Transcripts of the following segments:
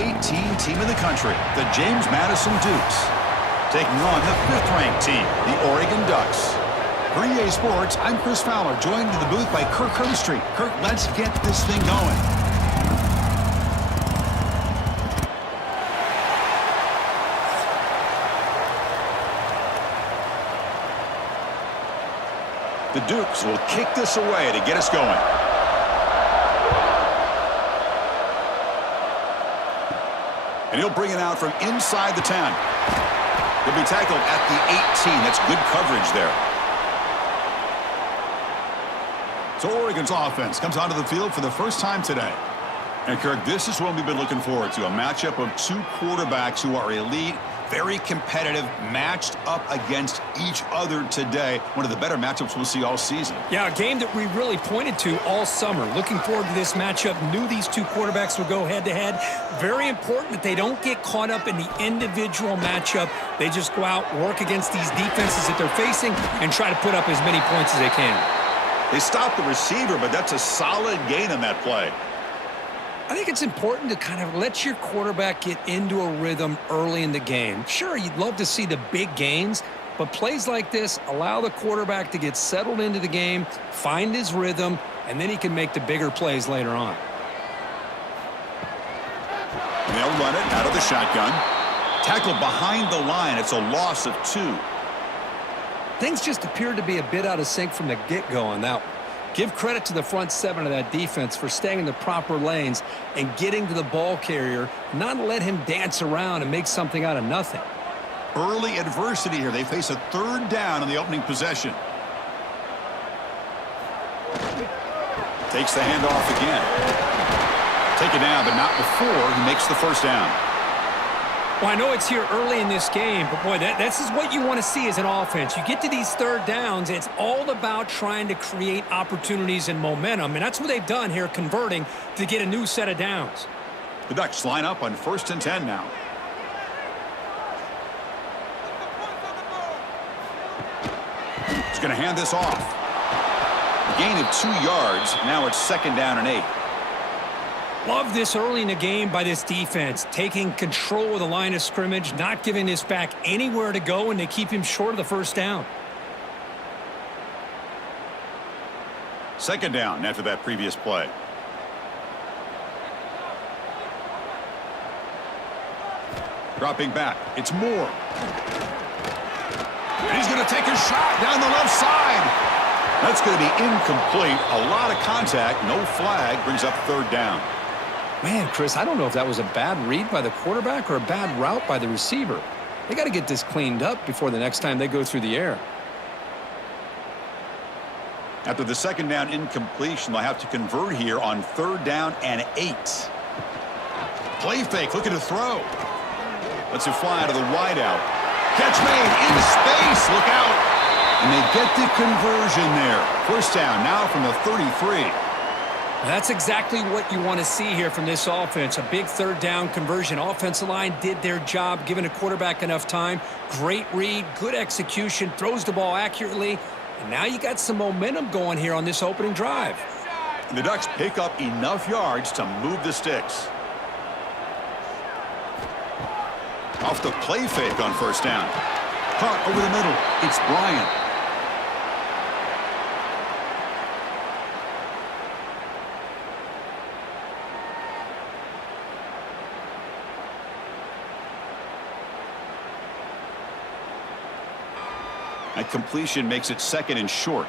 18 team in the country, the James Madison Dukes, taking on the 5th-ranked team, the Oregon Ducks. For EA Sports, I'm Chris Fowler, joined in the booth by Kirk Herbstreit. Kirk, let's get this thing going. The Dukes will kick this away to get us going. And he'll bring it out from inside the 10. He'll be tackled at the 18. That's good coverage there. So Oregon's offense comes onto the field for the first time today. And Kirk, this is what we've been looking forward to, a matchup of two quarterbacks who are elite, very competitive, matched up against each other today. One of the better matchups we'll see all season. Yeah, a game that we really pointed to all summer. Looking forward to this matchup. Knew these two quarterbacks would go head-to-head. Very important that they don't get caught up in the individual matchup. They just go out, work against these defenses that they're facing, and try to put up as many points as they can. They stopped the receiver, but that's a solid gain on that play. I think it's important to kind of let your quarterback get into a rhythm early in the game. Sure, you'd love to see the big gains, but plays like this allow the quarterback to get settled into the game, find his rhythm, and then he can make the bigger plays later on. And they'll run it out of the shotgun. Tackled behind the line. It's a loss of 2. Things just appeared to be a bit out of sync from the get-go on that one. Give credit to the front 7 of that defense for staying in the proper lanes and getting to the ball carrier, not let him dance around and make something out of nothing. Early adversity here. They face a 3rd down on the opening possession. Takes the handoff again. Take it down, but not before he makes the first down. Well, I know it's here early in this game, but boy, this is what you want to see as an offense. You get to these 3rd downs, it's all about trying to create opportunities and momentum, and that's what they've done here, converting to get a new set of downs. The Ducks line up on 1st and 10 now. He's going to hand this off. A gain of 2 yards. Now it's 2nd down and 8. Love this early in the game by this defense, taking control of the line of scrimmage, not giving this back anywhere to go, and they keep him short of the 1st down. 2nd down after that previous play. Dropping back. It's Moore. And he's going to take a shot down the left side. That's going to be incomplete. A lot of contact. No flag. Brings up 3rd down. Man, Chris, I don't know if that was a bad read by the quarterback or a bad route by the receiver. They got to get this cleaned up before the next time they go through the air. After the 2nd down incompletion, they'll have to convert here on 3rd down and 8. Play fake, looking to throw. Lets it fly out of the wideout. Catch made in space, look out. And they get the conversion there. 1st down now from the 33. That's exactly what you want to see here from this offense. A big 3rd down conversion. Offensive line did their job, giving a quarterback enough time. Great read, good execution, throws the ball accurately. And now you got some momentum going here on this opening drive. And the Ducks pick up enough yards to move the sticks. Off the play fake on 1st down. Caught over the middle. It's Bryant. That completion makes it 2nd and short.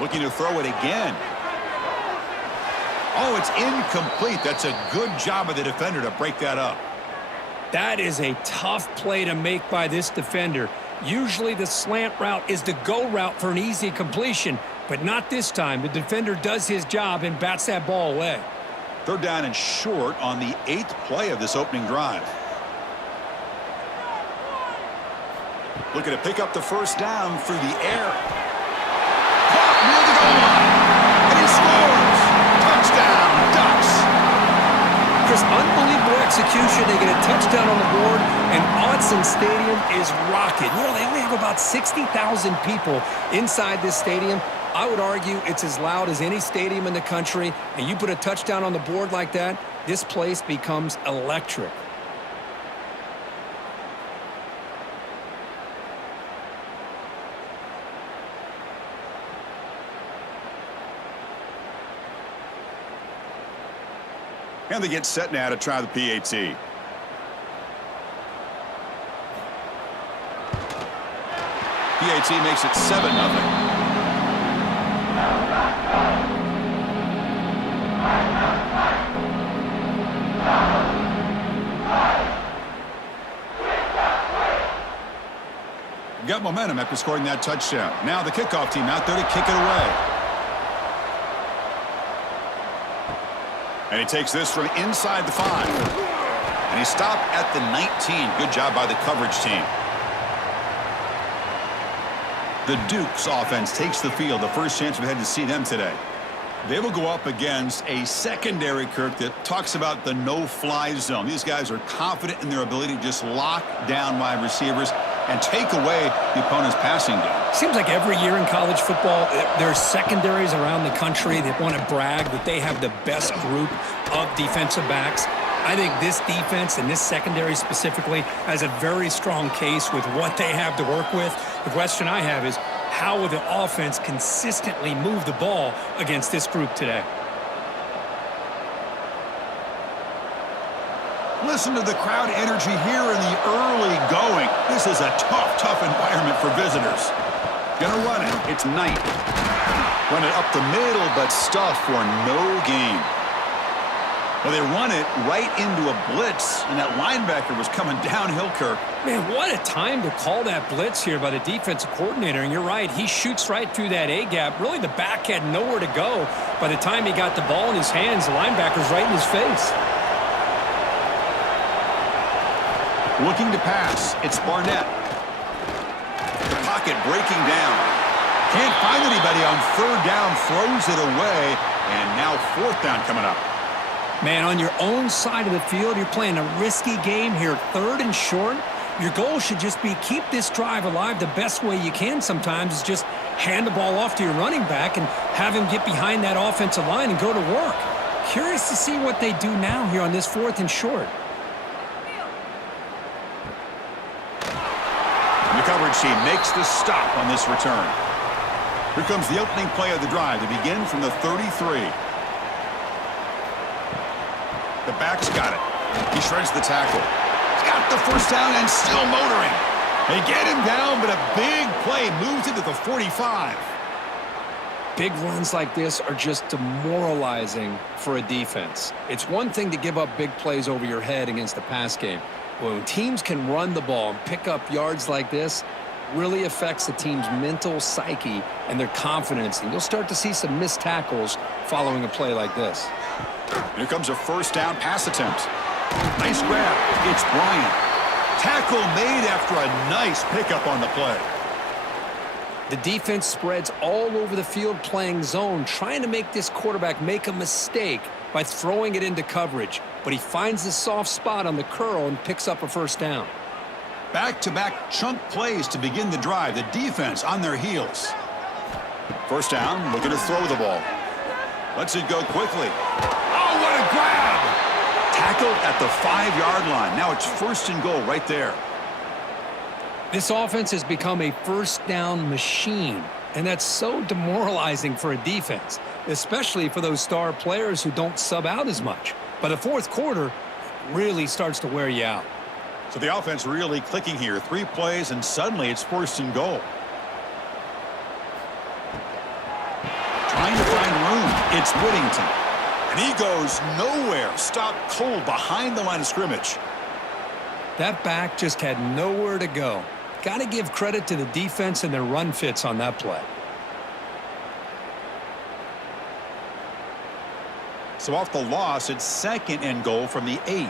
Looking to throw it again. Oh, it's incomplete. That's a good job of the defender to break that up. That is a tough play to make by this defender. Usually the slant route is the go route for an easy completion, but not this time. The defender does his job and bats that ball away. 3rd down and short on the 8th play of this opening drive. Looking to pick up the 1st down through the air. Caught near the goal line. And he scores. Touchdown, Ducks. Chris, unbelievable execution. They get a touchdown on the board, and all Madison Stadium is rocking. You know, they only have about 60,000 people inside this stadium. I would argue it's as loud as any stadium in the country, and you put a touchdown on the board like that, this place becomes electric. And they get set now to try the PAT. PAT makes it 7-0. Got momentum after scoring that touchdown. Now the kickoff team out there to kick it away. And he takes this from inside the 5. And he stopped at the 19. Good job by the coverage team. The Duke's offense takes the field. The first chance we've had to see them today. They will go up against a secondary, Kirk, that talks about the no-fly zone. These guys are confident in their ability to just lock down wide receivers and take away the opponent's passing game. Seems like every year in college football, there's secondaries around the country that want to brag that they have the best group of defensive backs. I think this defense and this secondary specifically has a very strong case with what they have to work with. The question I have is, how will the offense consistently move the ball against this group today? Listen to the crowd energy here in the early going. This is a tough environment for visitors. Gonna run it. It's Knight. Run it up the middle, but stuff for no gain. Well, they run it right into a blitz, and that linebacker was coming downhill, Kirk. Man, what a time to call that blitz here by the defensive coordinator. And you're right, he shoots right through that A-gap. Really, the back had nowhere to go. By the time he got the ball in his hands, the linebacker's right in his face. Looking to pass. It's Barnett. The pocket breaking down. Can't find anybody on third down. Throws it away. And now fourth down coming up. Man, on your own side of the field, you're playing a risky game here. Third and short. Your goal should just be keep this drive alive the best way you can sometimes is just hand the ball off to your running back and have him get behind that offensive line and go to work. Curious to see what they do now here on this fourth and short. The coverage team makes the stop on this return. Here comes the opening play of the drive. They begin from the 33. The back's got it. He shreds the tackle. He's got the first down and still motoring. They get him down, but a big play moves into the 45. Big runs like this are just demoralizing for a defense. It's one thing to give up big plays over your head against the pass game. When teams can run the ball and pick up yards like this, really affects the team's mental psyche and their confidence. And you'll start to see some missed tackles following a play like this. Here comes a first down pass attempt. Nice grab. It's Bryant. Tackle made after a nice pickup on the play. The defense spreads all over the field playing zone, trying to make this quarterback make a mistake by throwing it into coverage. But he finds the soft spot on the curl and picks up a first down. Back-to-back chunk plays to begin the drive. The defense on their heels. First down, looking to throw the ball. Lets it go quickly. Oh, what a grab! Tackled at the 5-yard line. Now it's first and goal right there. This offense has become a first down machine, and that's so demoralizing for a defense, especially for those star players who don't sub out as much. By the fourth quarter, it really starts to wear you out. So the offense really clicking here. 3 plays, and suddenly it's first and goal. Trying to find room. It's Whittington. And he goes nowhere. Stopped cold behind the line of scrimmage. That back just had nowhere to go. Got to give credit to the defense and their run fits on that play. So off the loss, it's second and goal from the 8.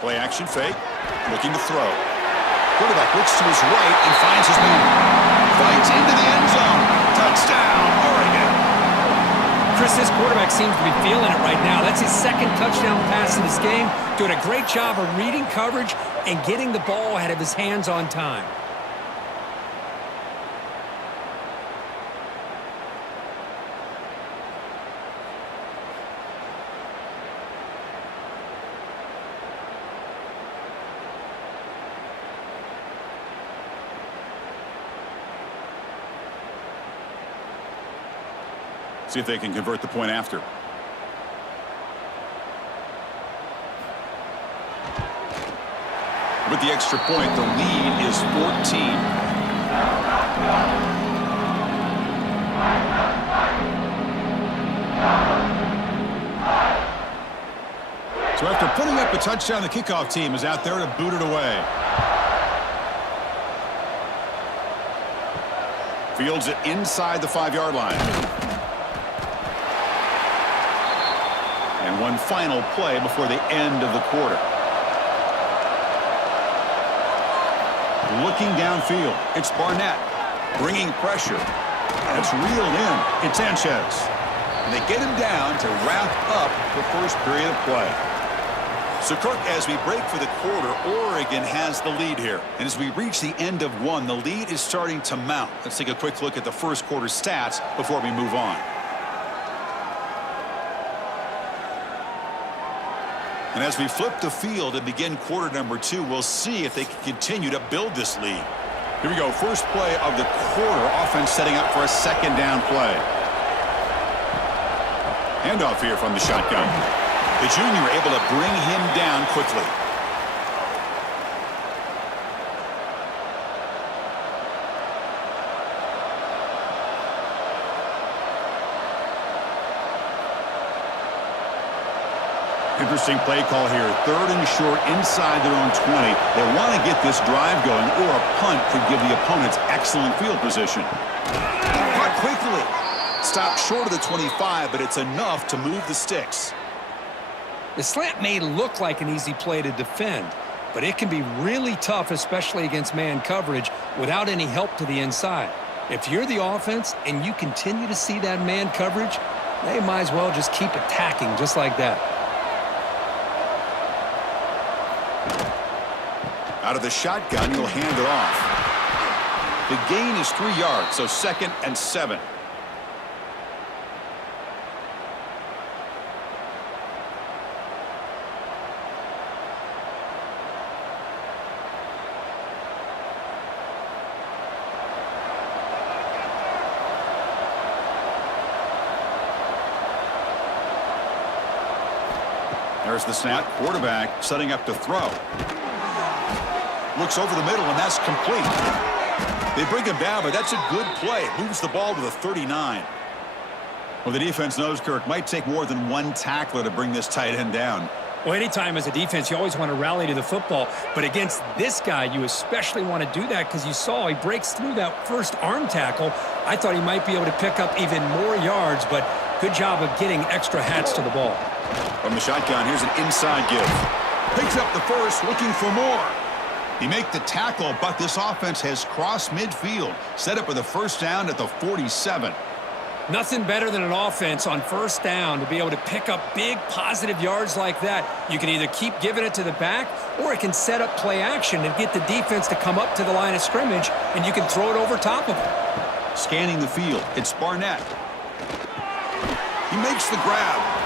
Play action fake. Looking to throw. Quarterback looks to his right and finds his man. Fights into the end zone. Touchdown, Oregon. Russ, this quarterback seems to be feeling it right now. That's his second touchdown pass in this game. Doing a great job of reading coverage and getting the ball out of his hands on time. See if they can convert the point after. With the extra point, the lead is 14. So after putting up a touchdown, the kickoff team is out there to boot it away. Fields it inside the 5-yard line. And one final play before the end of the quarter. Looking downfield, it's Barnett bringing pressure. And it's reeled in. It's Sanchez. And they get him down to wrap up the first period of play. So, Kirk, as we break for the quarter, Oregon has the lead here. And as we reach the end of one, the lead is starting to mount. Let's take a quick look at the first quarter stats before we move on. And as we flip the field and begin quarter number 2, we'll see if they can continue to build this lead. Here we go. First play of the quarter. Offense setting up for a second down play. Handoff here from the shotgun. The junior able to bring him down quickly. Interesting play call here. Third and short inside their own 20. They want to get this drive going, or a punt could give the opponents excellent field position. Caught quickly. Stopped short of the 25, but it's enough to move the sticks. The slant may look like an easy play to defend, but it can be really tough, especially against man coverage, without any help to the inside. If you're the offense and you continue to see that man coverage, they might as well just keep attacking just like that. Out of the shotgun, he'll hand it off. The gain is 3 yards, so 2nd and 7. There's the snap. Quarterback setting up to throw. Looks over the middle, and that's complete. They bring him down, but that's a good play. Moves the ball to the 39. Well, the defense knows, Kirk, might take more than one tackler to bring this tight end down. Well, anytime as a defense, you always want to rally to the football. But against this guy, you especially want to do that because you saw he breaks through that first arm tackle. I thought he might be able to pick up even more yards, but good job of getting extra hats to the ball. From the shotgun, here's an inside give. Picks up the first, looking for more. He make the tackle, but this offense has crossed midfield. Set up with a first down at the 47. Nothing better than an offense on first down to be able to pick up big positive yards like that. You can either keep giving it to the back, or it can set up play action and get the defense to come up to the line of scrimmage, and you can throw it over top of them. Scanning the field, it's Barnett. He makes the grab.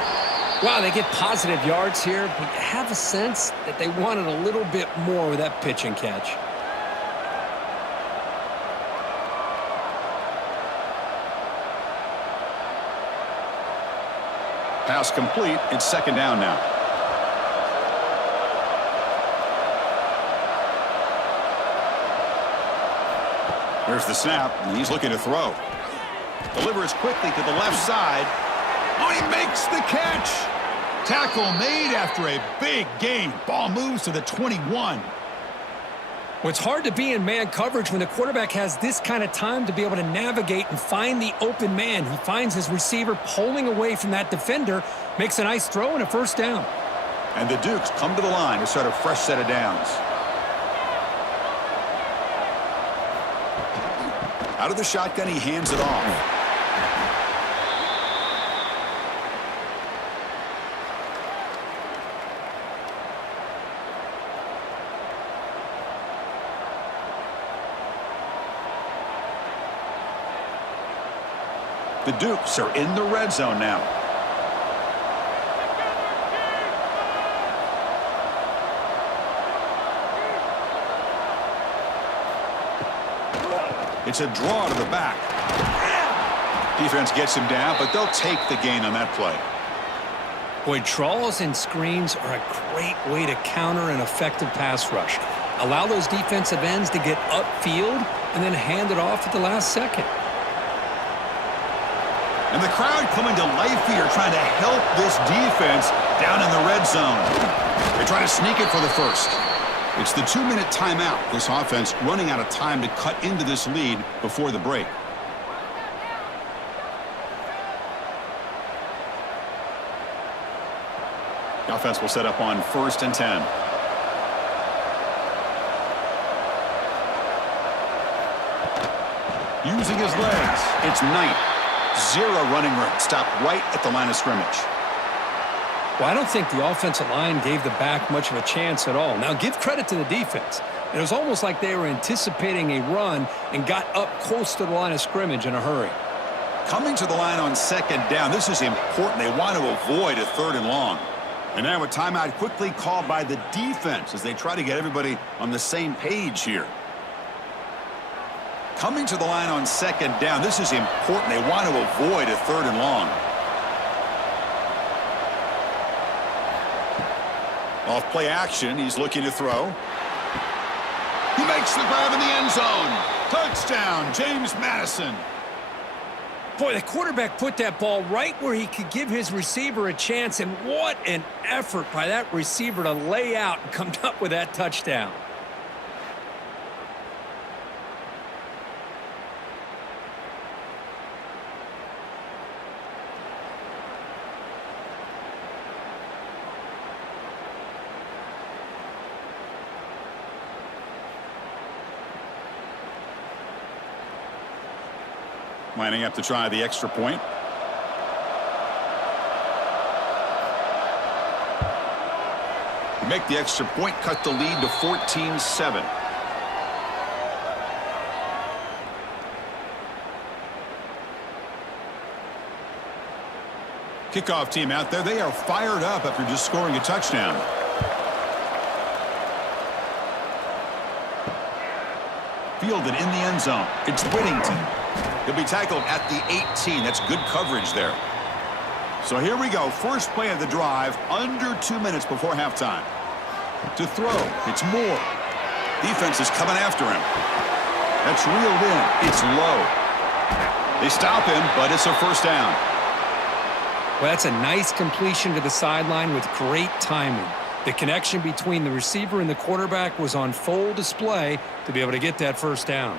Wow, they get positive yards here, but you have a sense that they wanted a little bit more with that pitch and catch. Pass complete. It's second down now. There's the snap, and he's looking to throw. Delivers quickly to the left side. Oh, he makes the catch. Tackle made after a big gain. Ball moves to the 21. Well, it's hard to be in man coverage when the quarterback has this kind of time to be able to navigate and find the open man. He finds his receiver pulling away from that defender, makes a nice throw and a first down. And the Dukes come to the line to start a fresh set of downs. Out of the shotgun, he hands it off. The Dukes are in the red zone now. It's a draw to the back. Defense gets him down, but they'll take the gain on that play. Boy, draws and screens are a great way to counter an effective pass rush. Allow those defensive ends to get upfield and then hand it off at the last second. And the crowd coming to life here, trying to help this defense down in the red zone. They try to sneak it for the first. It's the 2-minute timeout. This offense running out of time to cut into this lead before the break. The offense will set up on 1st and 10. Using his legs, it's Knight. 0 running room. Stopped right at the line of scrimmage. Well, I don't think the offensive line gave the back much of a chance at all. Now, give credit to the defense. It was almost like they were anticipating a run and got up close to the line of scrimmage in a hurry. Coming to the line on 2nd down, this is important. They want to avoid a 3rd and long. And now a timeout quickly called by the defense as they try to get everybody on the same page here. Coming to the line on 2nd down, this is important. They want to avoid a 3rd and long. Off play action, he's looking to throw. He makes the grab in the end zone. Touchdown, James Madison. Boy, the quarterback put that ball right where he could give his receiver a chance, and what an effort by that receiver to lay out and come up with that touchdown. Lining up to try the extra point. Make the extra point, cut the lead to 14-7. Kickoff team out there. They are fired up after just scoring a touchdown. Fielded in the end zone. It's Whittington. He'll be tackled at the 18. That's good coverage there. So here we go. First play of the drive, under 2 minutes before halftime. To throw, it's Moore. Defense is coming after him. That's reeled in. It's low. They stop him, but it's a first down. Well, that's a nice completion to the sideline with great timing. The connection between the receiver and the quarterback was on full display to be able to get that first down.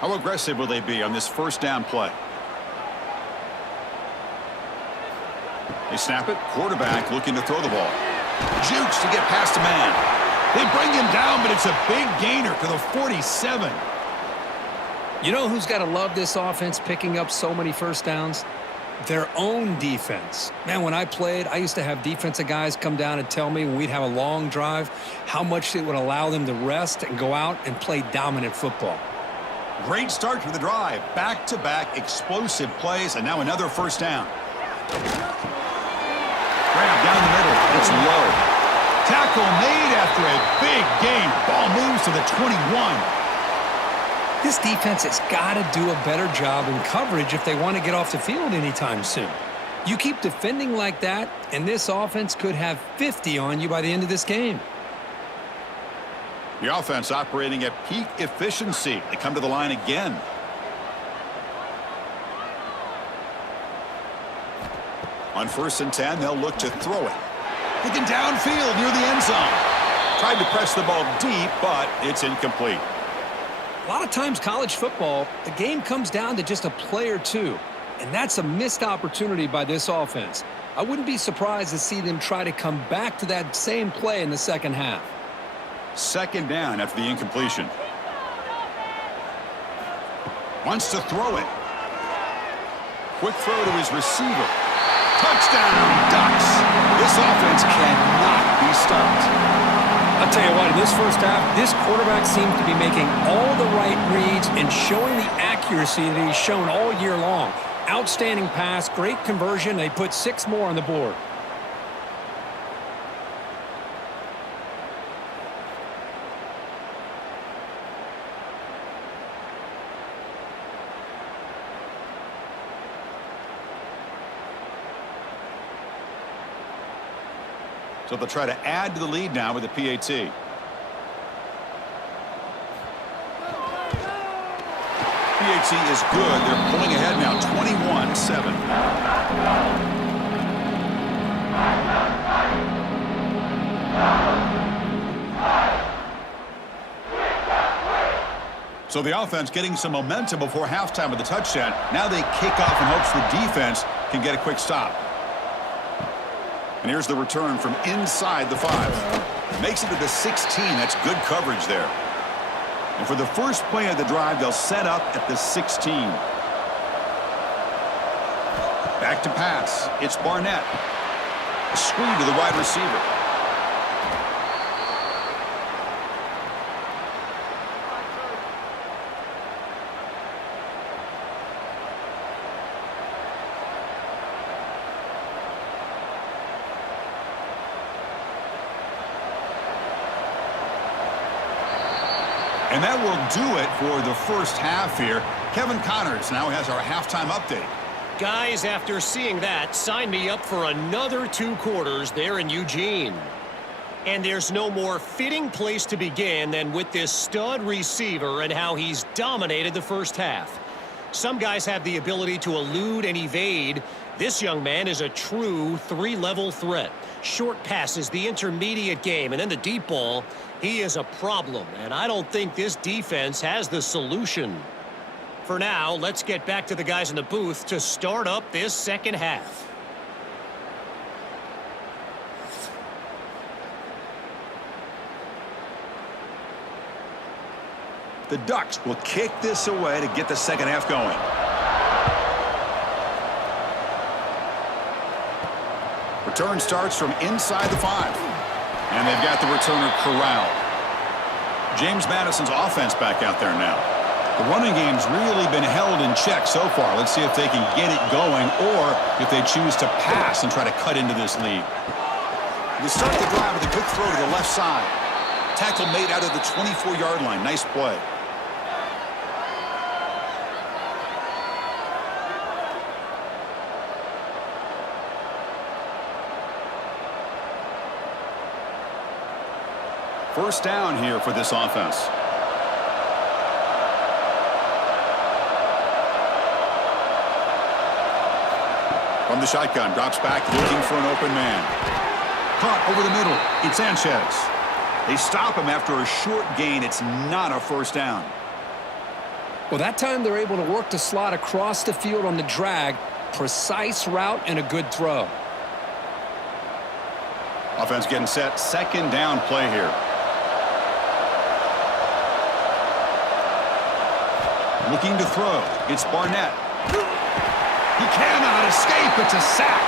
How aggressive will they be on this first down play? They snap it. Quarterback looking to throw the ball. Jukes to get past a man. They bring him down, but it's a big gainer to the 47. You know who's got to love this offense picking up so many first downs? Their own defense. Man, when I played, I used to have defensive guys come down and tell me when we'd have a long drive how much it would allow them to rest and go out and play dominant football. Great start to the drive. Back-to-back explosive plays, and now another first down. Grab down the middle. It's low. Tackle made after a big gain. Ball moves to the 21. This defense has got to do a better job in coverage if they want to get off the field anytime soon. You keep defending like that, and this offense could have 50 on you by the end of this game. The offense operating at peak efficiency. They come to the line again. On 1st and 10, they'll look to throw it. Looking downfield near the end zone. Tried to press the ball deep, but it's incomplete. A lot of times college football, the game comes down to just a play or two, and that's a missed opportunity by this offense. I wouldn't be surprised to see them try to come back to that same play in the second half. 2nd down after the incompletion. Wants to throw it. Quick throw to his receiver. Touchdown, Ducks. This offense cannot be stopped. I'll tell you what, in this first half, this quarterback seems to be making all the right reads and showing the accuracy that he's shown all year long. Outstanding pass, great conversion. They put 6 more on the board. So they'll try to add to the lead now with the PAT. PAT is good. They're pulling ahead now, 21-7. So the offense getting some momentum before halftime with the touchdown. Now they kick off in hopes the defense can get a quick stop. And here's the return from inside the 5. Makes it to the 16. That's good coverage there. And for the first play of the drive, they'll set up at the 16. Back to pass. It's Barnett. A screen to the wide receiver. And that will do it for the first half here. Kevin Connors now has our halftime update. Guys, after seeing that, sign me up for another 2 quarters there in Eugene. And there's no more fitting place to begin than with this stud receiver and how he's dominated the first half. Some guys have the ability to elude and evade. This young man is a true 3-level threat. Short passes, the intermediate game, and then the deep ball. He is a problem, and I don't think this defense has the solution. For now, let's get back to the guys in the booth to start up this second half. The Ducks will kick this away to get the second half going. Return starts from inside the 5. And they've got the returner corralled. James Madison's offense back out there now. The running game's really been held in check so far. Let's see if they can get it going or if they choose to pass and try to cut into this lead. They start the drive with a quick throw to the left side. Tackle made out of the 24-yard line. Nice play. First down here for this offense. From the shotgun, drops back looking for an open man. Caught over the middle. It's Sanchez. They stop him after a short gain. It's not a first down. Well, that time they're able to work the slot across the field on the drag. Precise route and a good throw. Offense getting set. Second down play here. Looking to throw. It's Barnett. He cannot escape. It's a sack.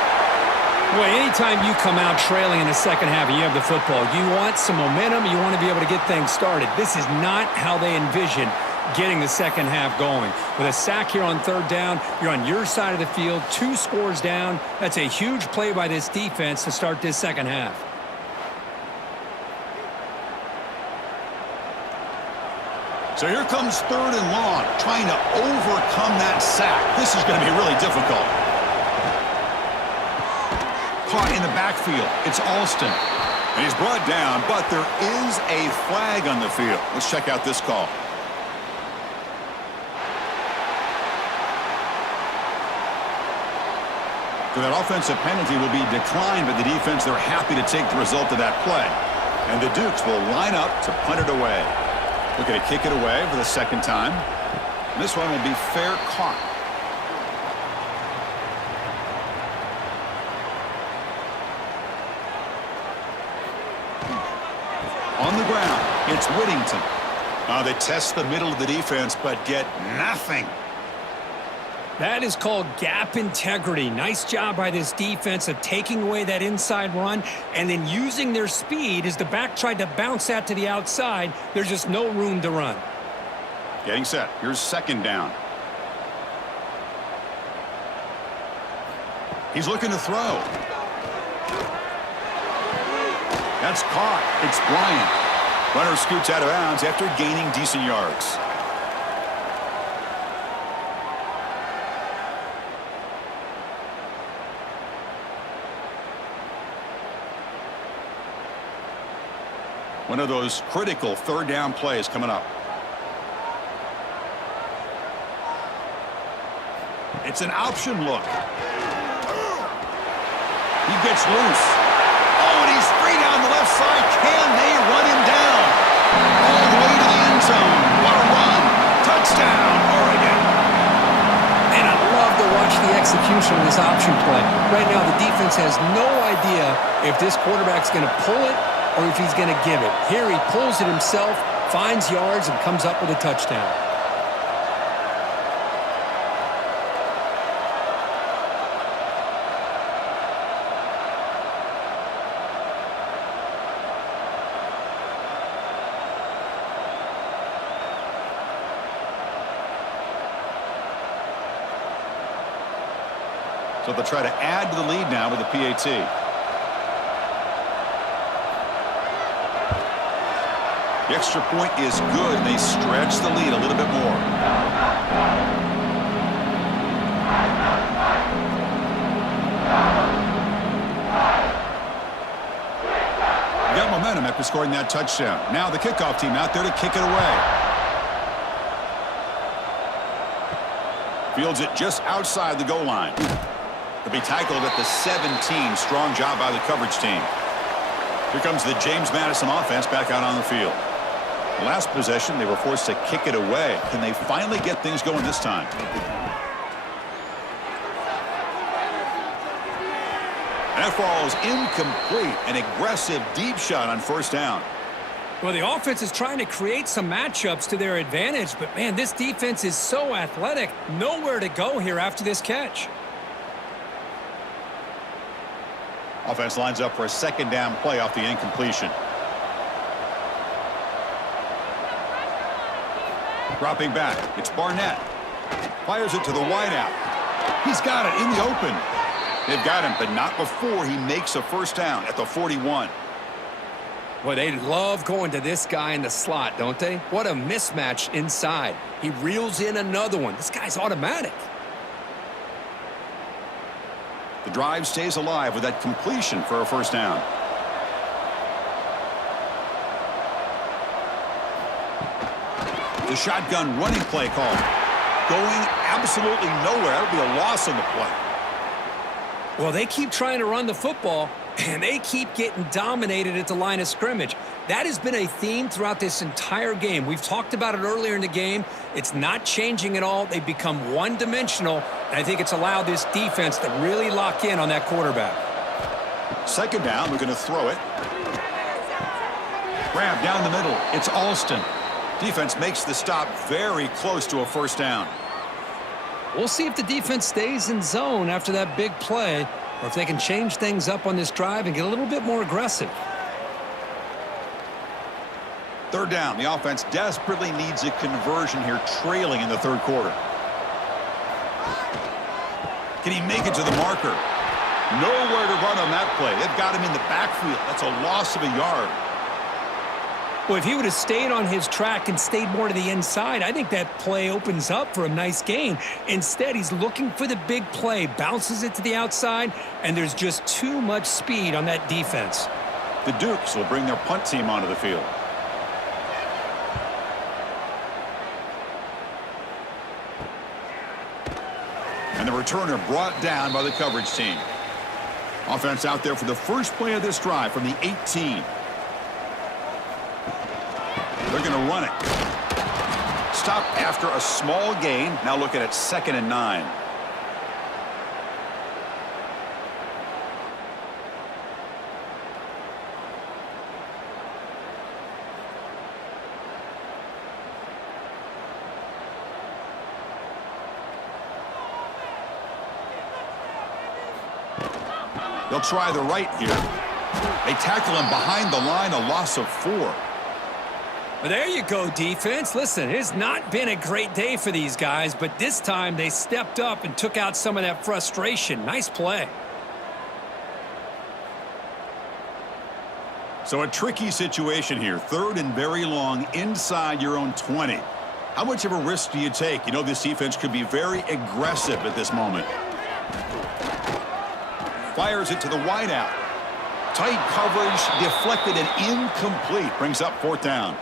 Boy, anytime you come out trailing in the second half and you have the football, you want some momentum. You want to be able to get things started. This is not how they envision getting the second half going. With a sack here on third down, you're on your side of the field, 2 scores down. That's a huge play by this defense to start this second half. So here comes third and long, trying to overcome that sack. This is going to be really difficult. Caught in the backfield. It's Alston. And he's brought down, but there is a flag on the field. Let's check out this call. So that offensive penalty will be declined by the defense. They're happy to take the result of that play. And the Dukes will line up to punt it away. Looking to kick it away for the second time. This one will be fair caught. On the ground, it's Whittington. They test the middle of the defense, but get nothing. That is called gap integrity. Nice job by this defense of taking away that inside run and then using their speed as the back tried to bounce that to the outside. There's just no room to run. Getting set. Here's second down. He's looking to throw. That's caught. It's Bryant. Runner scoots out of bounds after gaining decent yards. One of those critical third down plays coming up. It's an option look. He gets loose. Oh, and he's free down the left side. Can they run him down? All the way to the end zone. What a run. Touchdown, Oregon. And I love to watch the execution of this option play. Right now, the defense has no idea if this quarterback's going to pull it or if he's going to give it. Here he pulls it himself, finds yards, and comes up with a touchdown. So they'll try to add to the lead now with the PAT. The extra point is good, and they stretch the lead a little bit more. Got momentum after scoring that touchdown. Now the kickoff team out there to kick it away. Fields it just outside the goal line. To be tackled at the 17. Strong job by the coverage team. Here comes the James Madison offense back out on the field. Last possession, they were forced to kick it away. Can they finally get things going this time? And that falls incomplete. An aggressive deep shot on first down. Well, the offense is trying to create some matchups to their advantage, but man, this defense is so athletic. Nowhere to go here after this catch. Offense lines up for a second down play off the incompletion. Dropping back, it's Barnett. Fires it to the wideout. He's got it in the open. They've got him, but not before he makes a first down at the 41. Boy, they love going to this guy in the slot, don't they? What a mismatch inside. He reels in another one. This guy's automatic. The drive stays alive with that completion for a first down. The shotgun running play call. Going absolutely nowhere. That'll be a loss on the play. Well, they keep trying to run the football, and they keep getting dominated at the line of scrimmage. That has been a theme throughout this entire game. We've talked about it earlier in the game. It's not changing at all. They've become one-dimensional, and I think it's allowed this defense to really lock in on that quarterback. Second down, we're going to throw it. Grab down the middle. It's Alston. Defense makes the stop very close to a first down. We'll see if the defense stays in zone after that big play, or if they can change things up on this drive and get a little bit more aggressive. Third down. The offense desperately needs a conversion here, trailing in the third quarter. Can he make it to the marker? Nowhere to run on that play. They've got him in the backfield. That's a loss of a yard. Well, if he would have stayed on his track and stayed more to the inside, I think that play opens up for a nice gain. Instead, he's looking for the big play, bounces it to the outside, and there's just too much speed on that defense. The Dukes will bring their punt team onto the field. And the returner brought down by the coverage team. Offense out there for the first play of this drive from the 18. They're going to run it. Stop after a small gain. Now looking at 2nd and 9. They'll try the right here. They tackle him behind the line, a loss of 4. Well, there you go, defense. Listen, it's not been a great day for these guys, but this time they stepped up and took out some of that frustration. Nice play. So a tricky situation here. 3rd and very long inside your own 20. How much of a risk do you take? You know this defense could be very aggressive at this moment. Fires it to the wideout. Tight coverage, deflected and incomplete. Brings up 4th down.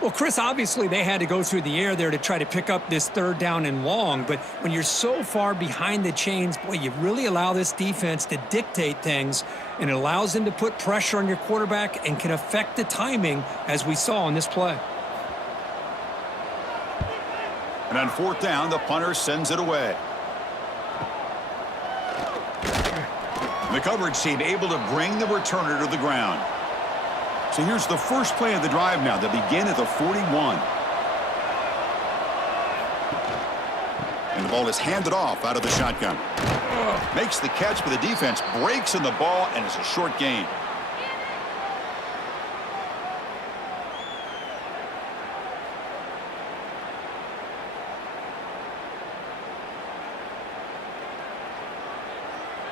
Well, Chris, obviously they had to go through the air there to try to pick up this 3rd down and long, but when you're so far behind the chains, boy, you really allow this defense to dictate things, and it allows them to put pressure on your quarterback and can affect the timing, as we saw in this play. And on 4th down, the punter sends it away. The coverage team able to bring the returner to the ground. So here's the first play of the drive now. They begin at the 41. And the ball is handed off out of the shotgun. Makes the catch, but the defense breaks in the ball, and it's a short gain.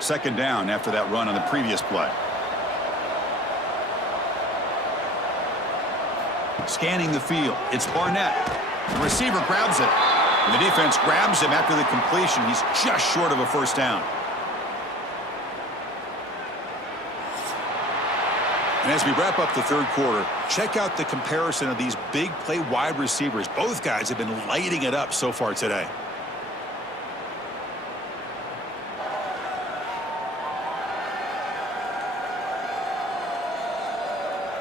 Second down after that run on the previous play. Scanning the field. It's Barnett. The receiver grabs it. And the defense grabs him after the completion. He's just short of a first down. And as we wrap up the 3rd quarter, check out the comparison of these big play wide receivers. Both guys have been lighting it up so far today.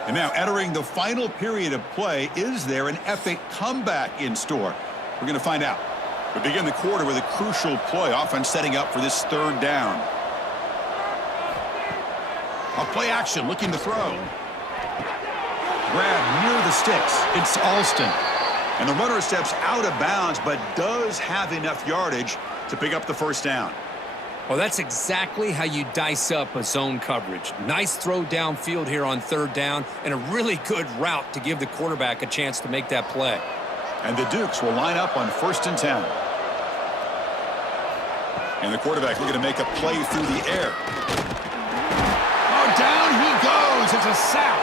And now entering the final period of play, is there an epic comeback in store? We're going to find out. We begin the quarter with a crucial play, offense setting up for this 3rd down. A play action, looking to throw. Grab near the sticks. It's Alston. And the runner steps out of bounds, but does have enough yardage to pick up the first down. Well, that's exactly how you dice up a zone coverage. Nice throw downfield here on 3rd down, and a really good route to give the quarterback a chance to make that play. And the Dukes will line up on 1st and 10. And the quarterback looking to make a play through the air. Oh, down he goes. It's a sack.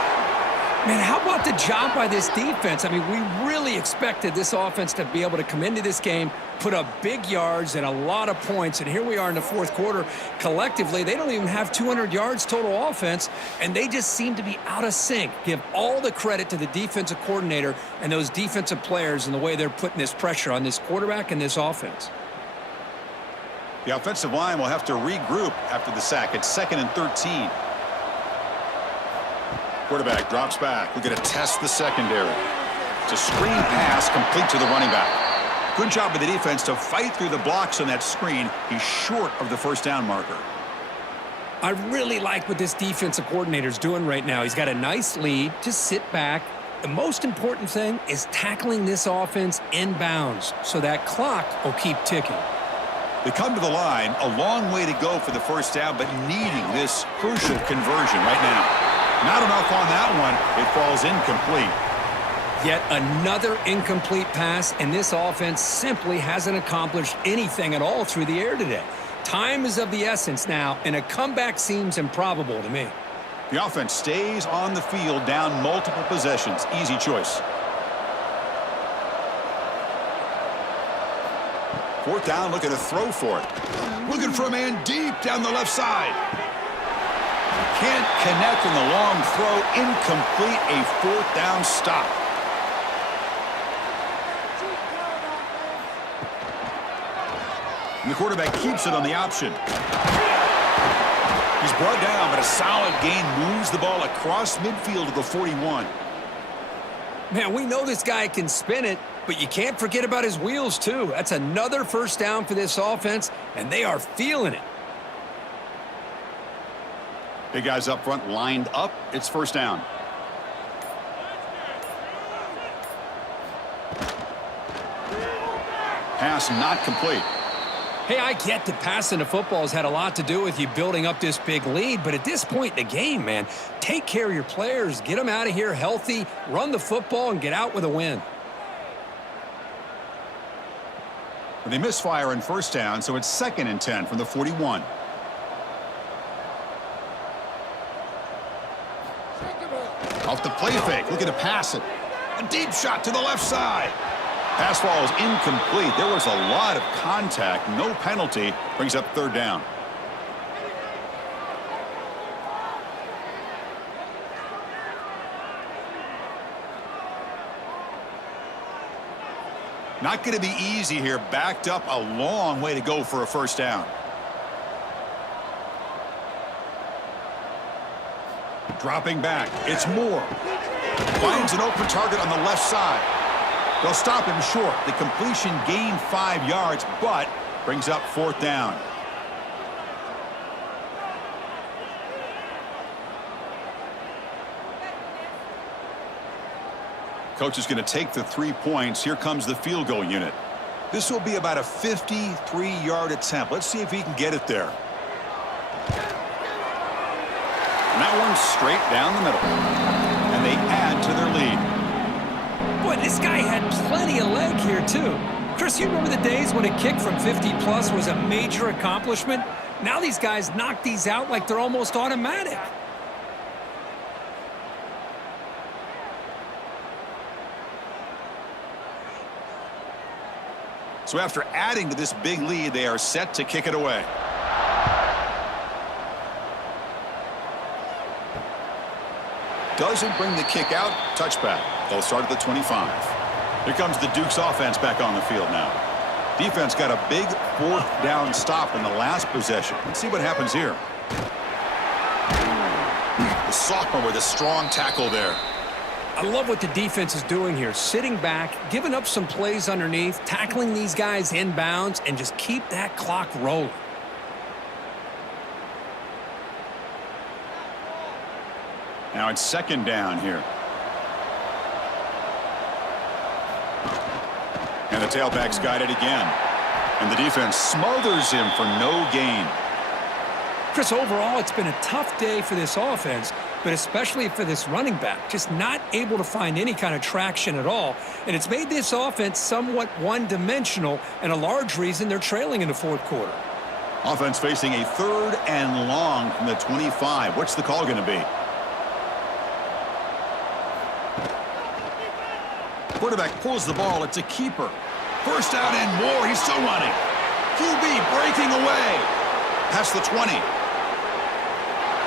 Man, how about the job by this defense? I mean, we really expected this offense to be able to come into this game, put up big yards and a lot of points, and here we are in the 4th quarter. Collectively, they don't even have 200 yards total offense, and they just seem to be out of sync. Give all the credit to the defensive coordinator and those defensive players and the way they're putting this pressure on this quarterback and this offense. The offensive line will have to regroup after the sack. It's 2nd and 13. Quarterback drops back. We're going to test the secondary. It's a screen pass complete to the running back. Good job by the defense to fight through the blocks on that screen. He's short of the first down marker. I really like what this defensive coordinator's doing right now. He's got a nice lead. Just sit back. The most important thing is tackling this offense inbounds so that clock will keep ticking. They come to the line, a long way to go for the first down, but needing this crucial conversion right now. Not enough on that one. It falls incomplete. Yet another incomplete pass, and this offense simply hasn't accomplished anything at all through the air today. Time is of the essence now, and a comeback seems improbable to me. The offense stays on the field down multiple possessions. Easy choice. 4th down, looking to throw for it. Looking for a man deep down the left side. Can't connect on the long throw. Incomplete. A 4th down stop. And the quarterback keeps it on the option. He's brought down, but a solid gain moves the ball across midfield to the 41. Man, we know this guy can spin it, but you can't forget about his wheels, too. That's another first down for this offense, and they are feeling it. Big guys up front lined up. It's first down. Pass not complete. Hey, I get that passing the football has had a lot to do with you building up this big lead, but at this point in the game, man, take care of your players, get them out of here healthy, run the football, and get out with a win. They misfire in first down, so it's 2nd and 10 from the 41. Off the play fake, looking to pass it. A deep shot to the left side. Pass ball is incomplete. There was a lot of contact. No penalty. Brings up 3rd down. Not going to be easy here. Backed up, a long way to go for a first down. Dropping back. It's Moore. Finds an open target on the left side. They'll stop him short. The completion gained 5 yards, but brings up 4th down. Coach is going to take the 3 points. Here comes the field goal unit. This will be about a 53-yard attempt. Let's see if he can get it there. And that one's straight down the middle. And they add to their lead. Boy, this guy had plenty of leg here, too. Chris, you remember the days when a kick from 50-plus was a major accomplishment? Now these guys knock these out like they're almost automatic. So after adding to this big lead, they are set to kick it away. Doesn't bring the kick out. Touchback. They'll start at the 25. Here comes the Duke's offense back on the field now. Defense got a big 4th down stop in the last possession. Let's see what happens here. The sophomore with a strong tackle there. I love what the defense is doing here. Sitting back, giving up some plays underneath, tackling these guys inbounds, and just keep that clock rolling. Now it's 2nd down here. And the tailback's got it again. And the defense smothers him for no gain. Chris, overall, it's been a tough day for this offense, but especially for this running back. Just not able to find any kind of traction at all. And it's made this offense somewhat one-dimensional, and a large reason they're trailing in the 4th quarter. Offense facing a 3rd and long from the 25. What's the call going to be? Quarterback pulls the ball. It's a keeper. First down and more. He's still running. QB breaking away. Past the 20.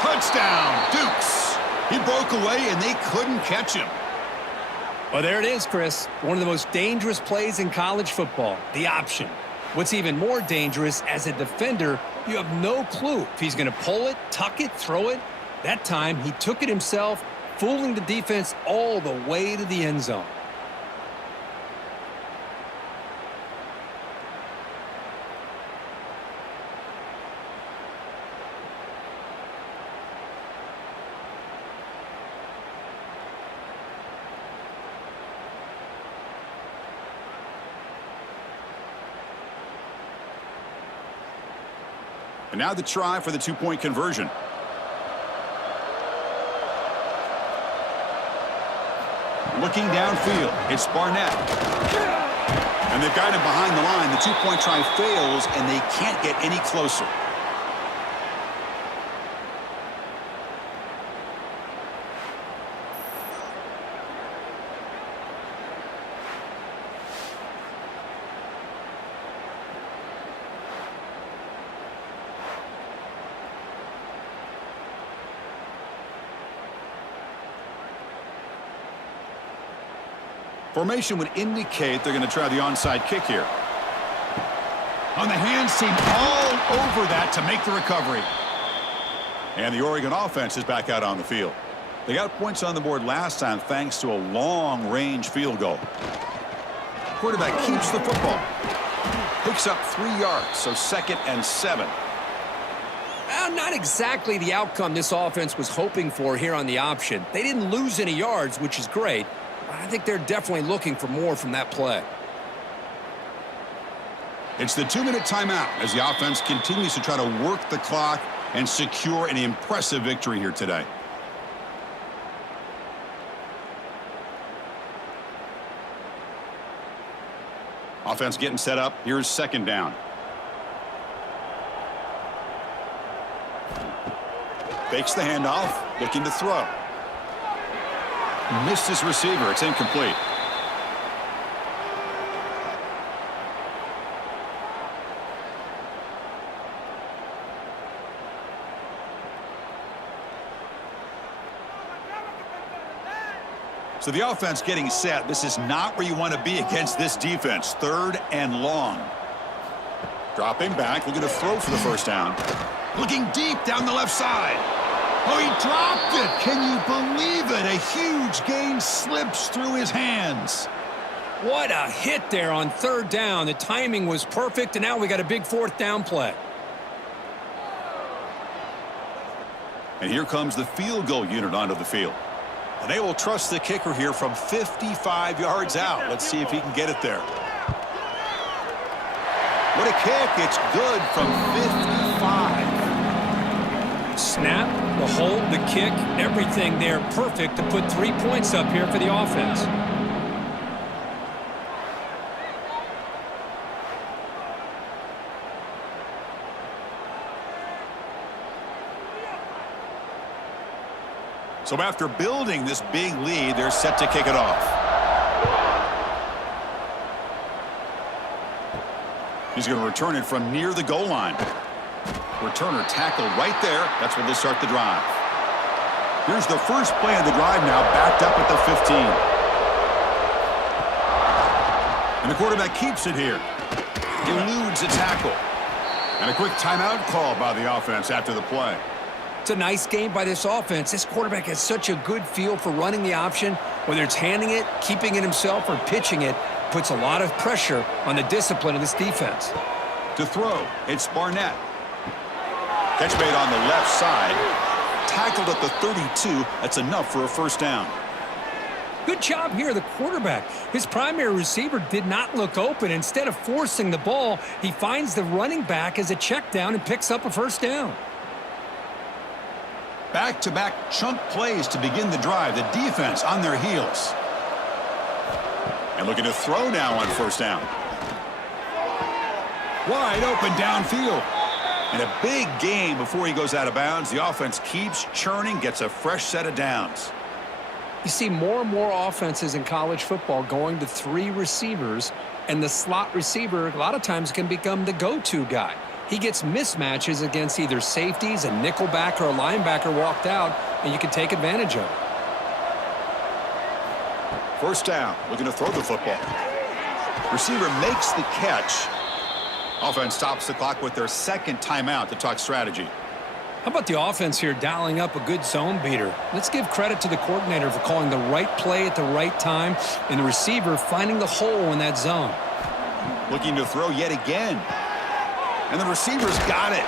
Touchdown, Dukes. He broke away, and they couldn't catch him. Well, there it is, Chris. One of the most dangerous plays in college football, the option. What's even more dangerous, as a defender, you have no clue if he's going to pull it, tuck it, throw it. That time, he took it himself, fooling the defense all the way to the end zone. And now the try for the 2-point conversion. Looking downfield, it's Barnett. And they've got him behind the line. The 2-point try fails, and they can't get any closer. Formation would indicate they're going to try the onside kick here. On the hands team all over that to make the recovery. And the Oregon offense is back out on the field. They got points on the board last time thanks to a long-range field goal. Quarterback keeps the football. Picks up 3 yards, so 2nd and 7. Well, not exactly the outcome this offense was hoping for here on the option. They didn't lose any yards, which is great. I think they're definitely looking for more from that play. It's the 2-minute timeout as the offense continues to try to work the clock and secure an impressive victory here today. Offense getting set up. Here's second down. Fakes the handoff, looking to throw. Missed his receiver. It's incomplete. So the offense getting set. This is not where you want to be against this defense. 3rd and long. Dropping back, looking to throw for the first down. Looking deep down the left side. Oh, he dropped it. Can you believe it? A huge gain slips through his hands. What a hit there on 3rd down. The timing was perfect, and now we got a big 4th down play. And here comes the field goal unit onto the field. And they will trust the kicker here from 55 yards out. Let's see if he can get it there. What a kick. It's good from 55. Snap, the hold, the kick, everything there perfect to put 3 points up here for the offense. So after building this big lead, they're set to kick it off. He's going to return it from near the goal line. Returner tackled right there. That's where they start the drive. Here's the first play of the drive now, backed up at the 15. And the quarterback keeps it here. Eludes a tackle. And a quick timeout call by the offense after the play. It's a nice game by this offense. This quarterback has such a good feel for running the option. Whether it's handing it, keeping it himself, or pitching it, puts a lot of pressure on the discipline of this defense. To throw, it's Barnett. Catch made on the left side. Tackled at the 32. That's enough for a first down. Good job here, the quarterback. His primary receiver did not look open. Instead of forcing the ball, he finds the running back as a check down and picks up a first down. Back-to-back chunk plays to begin the drive. The defense on their heels. And looking to throw now on first down. Wide open downfield. And a big gain before he goes out of bounds. The offense keeps churning, gets a fresh set of downs. You see more and more offenses in college football going to 3 receivers, and the slot receiver a lot of times can become the go-to guy. He gets mismatches against either safeties, a nickelbacker, or a linebacker walked out, and you can take advantage of it. First down, looking to throw the football. Receiver makes the catch. Offense stops the clock with their second timeout to talk strategy. How about the offense here dialing up a good zone beater? Let's give credit to the coordinator for calling the right play at the right time, and the receiver finding the hole in that zone. Looking to throw yet again. And the receiver's got it.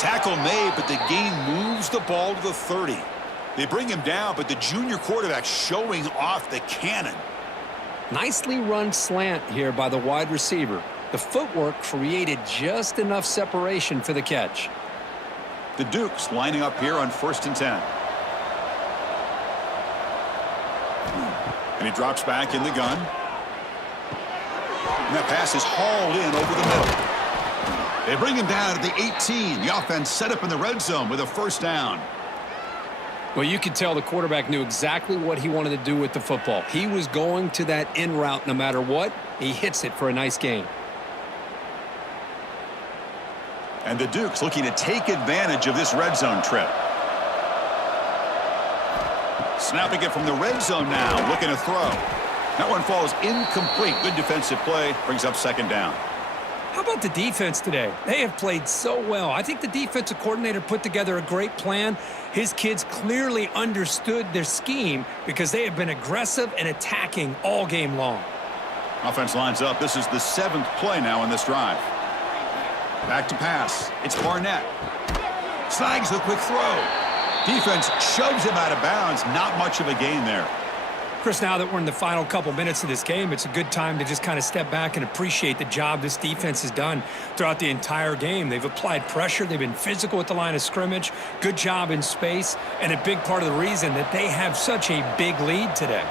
Tackle made, but the gain moves the ball to the 30. They bring him down, but the junior quarterback showing off the cannon. Nicely run slant here by the wide receiver. The footwork created just enough separation for the catch. The Dukes lining up here on 1st and 10. And he drops back in the gun. And that pass is hauled in over the middle. They bring him down at the 18. The offense set up in the red zone with a first down. Well, you could tell the quarterback knew exactly what he wanted to do with the football. He was going to that in route no matter what. He hits it for a nice gain. And the Dukes looking to take advantage of this red zone trip. Snapping it from the red zone now, looking to throw. That one falls incomplete. Good defensive play, brings up second down. How about the defense today? They have played so well. I think the defensive coordinator put together a great plan. His kids clearly understood their scheme because they have been aggressive and attacking all game long. Offense lines up. This is the 7th play now in this drive. Back to pass. It's Barnett. Snags the quick throw. Defense shoves him out of bounds. Not much of a gain there. Chris, now that we're in the final couple minutes of this game, it's a good time to just kind of step back and appreciate the job this defense has done throughout the entire game. They've applied pressure. They've been physical at the line of scrimmage. Good job in space, and a big part of the reason that they have such a big lead today.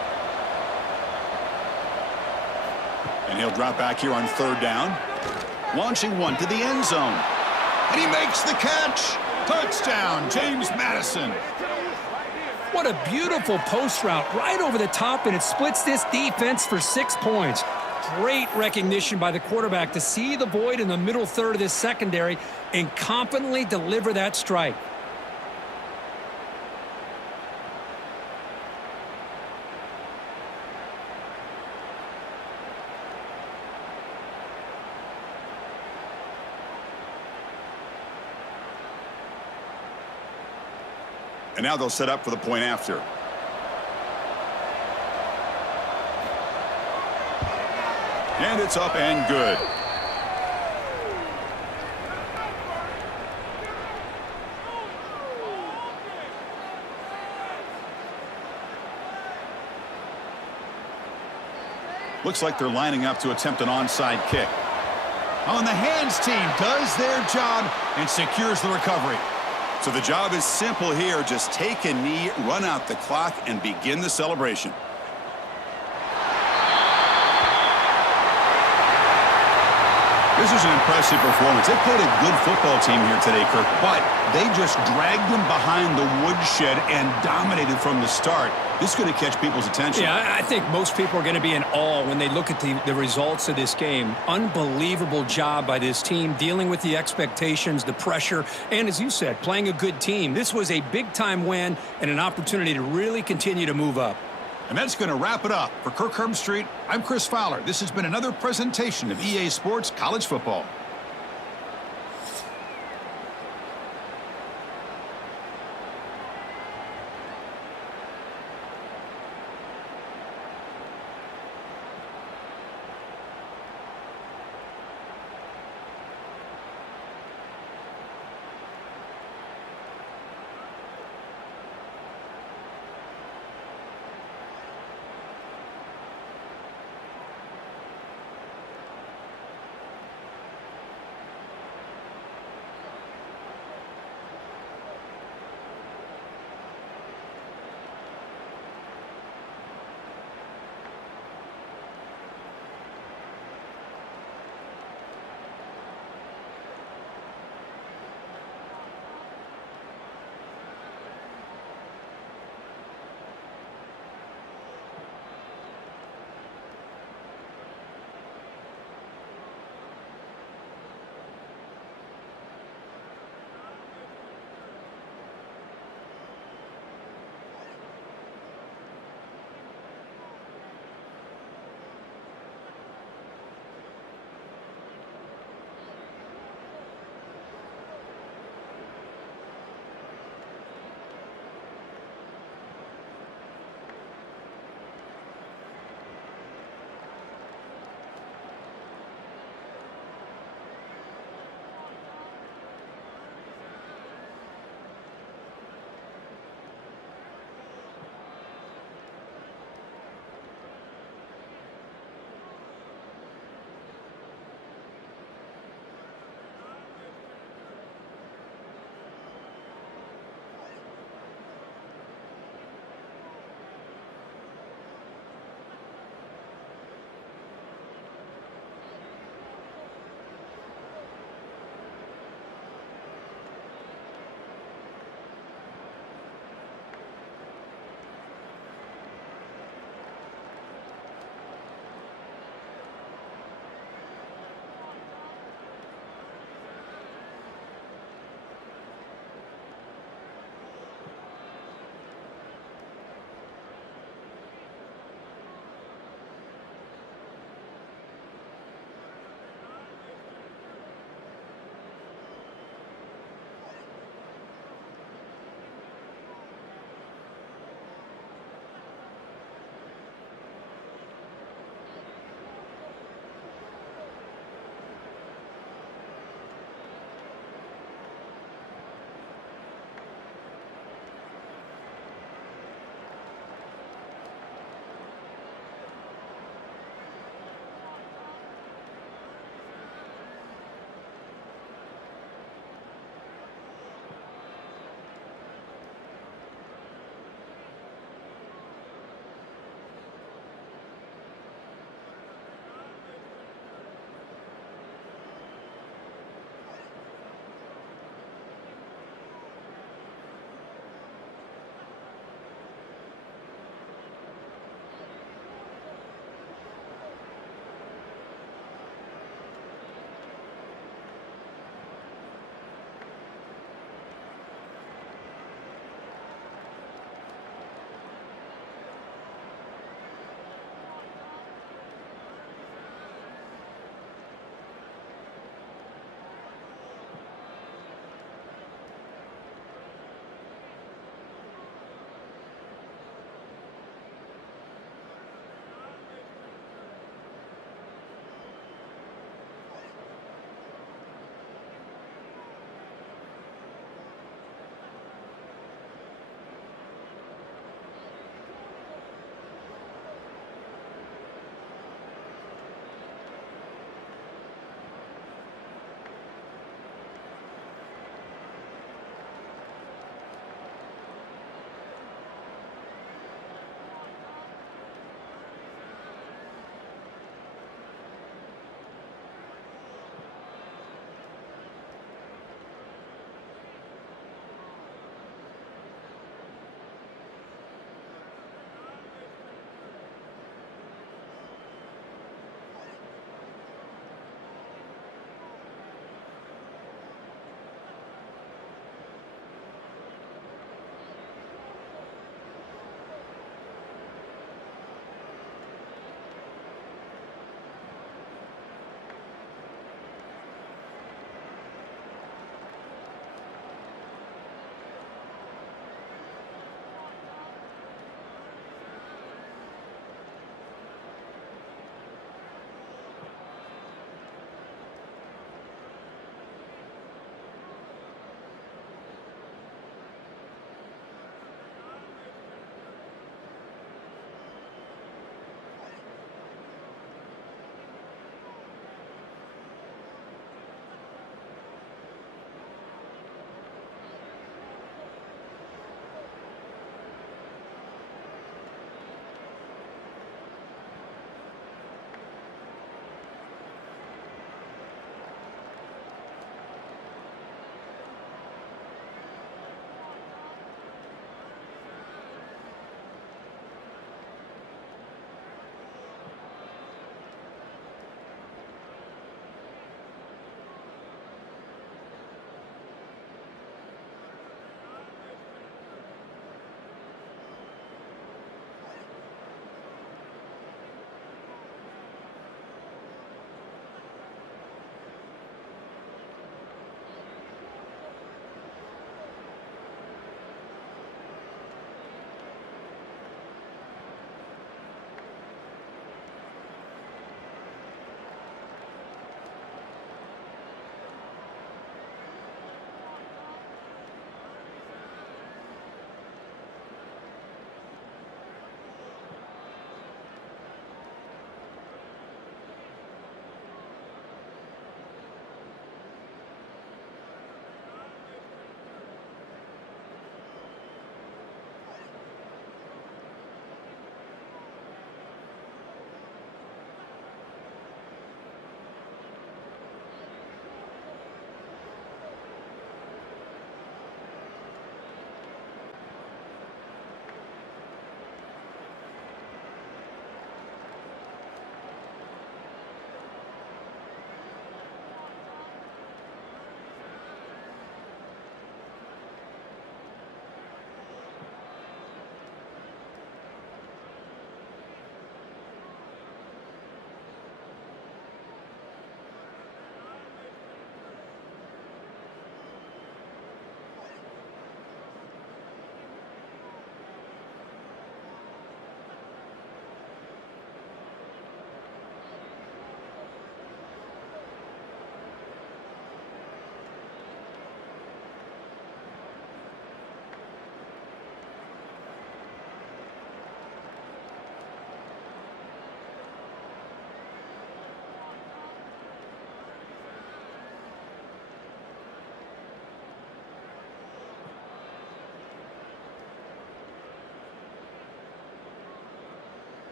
And he'll drop back here on third down. Launching one to the end zone. And he makes the catch. Touchdown, James Madison. What a beautiful post route right over the top, and it splits this defense for 6 points. Great recognition by the quarterback to see the void in the middle third of this secondary and confidently deliver that strike. And now they'll set up for the point after. And it's up and good. Looks like they're lining up to attempt an onside kick. On the hands team does their job and secures the recovery. So the job is simple here. Just take a knee, run out the clock, and begin the celebration. This is an impressive performance. They played a good football team here today, Kirk, but they just dragged them behind the woodshed and dominated from the start. This is going to catch people's attention. Yeah, I think most people are going to be in awe when they look at the results of this game. Unbelievable job by this team, dealing with the expectations, the pressure, and as you said, playing a good team. This was a big-time win and an opportunity to really continue to move up. And that's going to wrap it up. For Kirk Herbstreit, I'm Chris Fowler. This has been another presentation of EA Sports College Football.